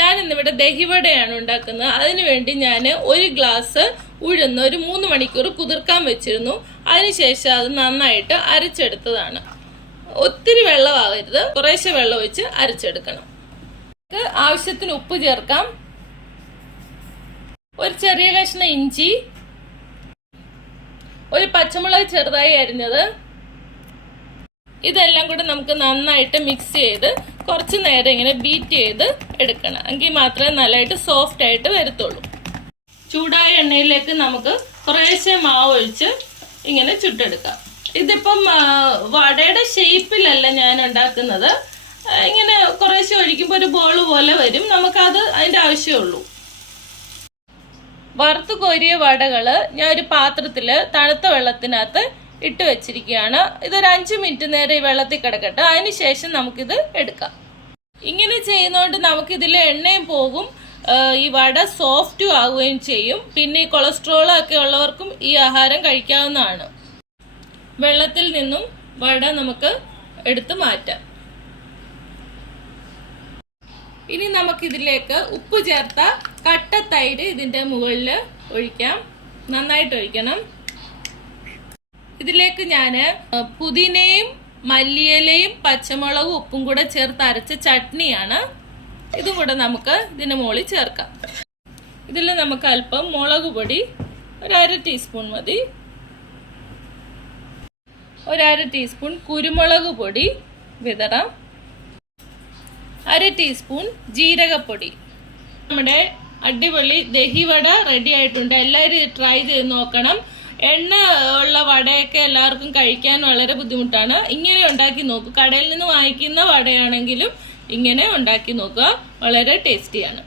ഞാൻ ഇന്നിവിടെ ദഹിവടയാണ് ഉണ്ടാക്കുന്നത്. അതിനു വേണ്ടി ഞാൻ ഒരു ഗ്ലാസ് ഉഴുന്ന് ഒരു മൂന്ന് മണിക്കൂർ കുതിർക്കാൻ വെച്ചിരുന്നു. അതിനുശേഷം അത് നന്നായിട്ട് അരച്ചെടുത്തതാണ്. ഒത്തിരി വെള്ളമാകരുത് കുറേശ്ശെ വെള്ളം ഒഴിച്ച് അരച്ചെടുക്കണം. ആവശ്യത്തിന് ഉപ്പ് ചേർക്കാം. ഒരു ചെറിയ കഷ്ണം ഇഞ്ചി. ഒരു പച്ചമുളക് ചെറുതായി അരിഞ്ഞത്. ഇതെല്ലാം കൂടെ നമുക്ക് നന്നായിട്ട് മിക്സ് ചെയ്ത് കുറച്ച് നേരം ഇങ്ങനെ ബീറ്റ് ചെയ്ത് എടുക്കണം. എങ്കിൽ മാത്രമേ നല്ലതായിട്ട് സോഫ്റ്റ് ആയിട്ട് വരത്തുള്ളൂ. ചൂടായ എണ്ണയിലേക്ക് നമുക്ക് കുറേശ്ശെ മാവ് ഒഴിച്ച് ഇങ്ങനെ ചുട്ടെടുക്കാം. ഇതിപ്പം വടയുടെ ഷേപ്പിലല്ല ഞാൻ ഉണ്ടാക്കുന്നത്. ഇങ്ങനെ കുറേശ്ശെ ഒഴിക്കുമ്പോൾ ഒരു ബോൾ പോലെ വരും. നമുക്കത് അതിന്റെ ആവശ്യമുള്ളൂ വറുത്ത് കോരിയ വടകൾ ഞാൻ ഒരു പാത്രത്തിൽ തണുത്ത വെള്ളത്തിനകത്ത് ഇട്ട് വെച്ചിരിക്കുകയാണ്. ഇതൊരു അഞ്ച് മിനിറ്റ് നേരം ഈ വെള്ളത്തിൽ കിടക്കട്ടെ. അതിനുശേഷം നമുക്കിത് എടുക്കാം. ഇങ്ങനെ ചെയ്യുന്നതുകൊണ്ട് നമുക്കിതിൽ എണ്ണയും പോകും. ഈ വട സോഫ്റ്റും ആവുകയും ചെയ്യും. പിന്നെ ഈ കൊളസ്ട്രോളൊക്കെ ഉള്ളവർക്കും ഈ ആഹാരം കഴിക്കാവുന്നതാണ്. വെള്ളത്തിൽ നിന്നും വട നമുക്ക് എടുത്ത് മാറ്റാം. ഇനി നമുക്കിതിലേക്ക് ഉപ്പ് ചേർത്ത കട്ട തൈര് ഇതിന്റെ മുകളിൽ ഒഴിക്കാം. നന്നായിട്ട് ഒഴിക്കണം. ഇതിലേക്ക് ഞാൻ പുതിനയും മല്ലിയിലയും പച്ചമുളകും ഉപ്പും കൂടെ ചേർത്ത് അരച്ച ചട്നിയാണ്. ഇതും കൂടെ നമുക്ക് ഇതിന് മുകളിൽ ചേർക്കാം. ഇതിൽ നമുക്ക് അല്പം മുളക് പൊടി ഒരര ടീസ്പൂൺ മതി. ഒരര ടീസ്പൂൺ കുരുമുളക് പൊടി വിതറാം. അര ടീസ്പൂൺ ജീരകപ്പൊടി. നമ്മുടെ അടിപൊളി ദഹിവട റെഡി ആയിട്ടുണ്ട്. എല്ലാവരും ട്രൈ ചെയ്ത് നോക്കണം. എണ്ണ ഉള്ള വടയൊക്കെ എല്ലാവർക്കും കഴിക്കാൻ വളരെ ബുദ്ധിമുട്ടാണ്. ഇങ്ങനെ ഉണ്ടാക്കി നോക്കുക കടയിൽ നിന്ന് വാങ്ങിക്കുന്ന വടയാണെങ്കിലും ഇങ്ങനെ ഉണ്ടാക്കി നോക്കുക. വളരെ ടേസ്റ്റിയാണ്.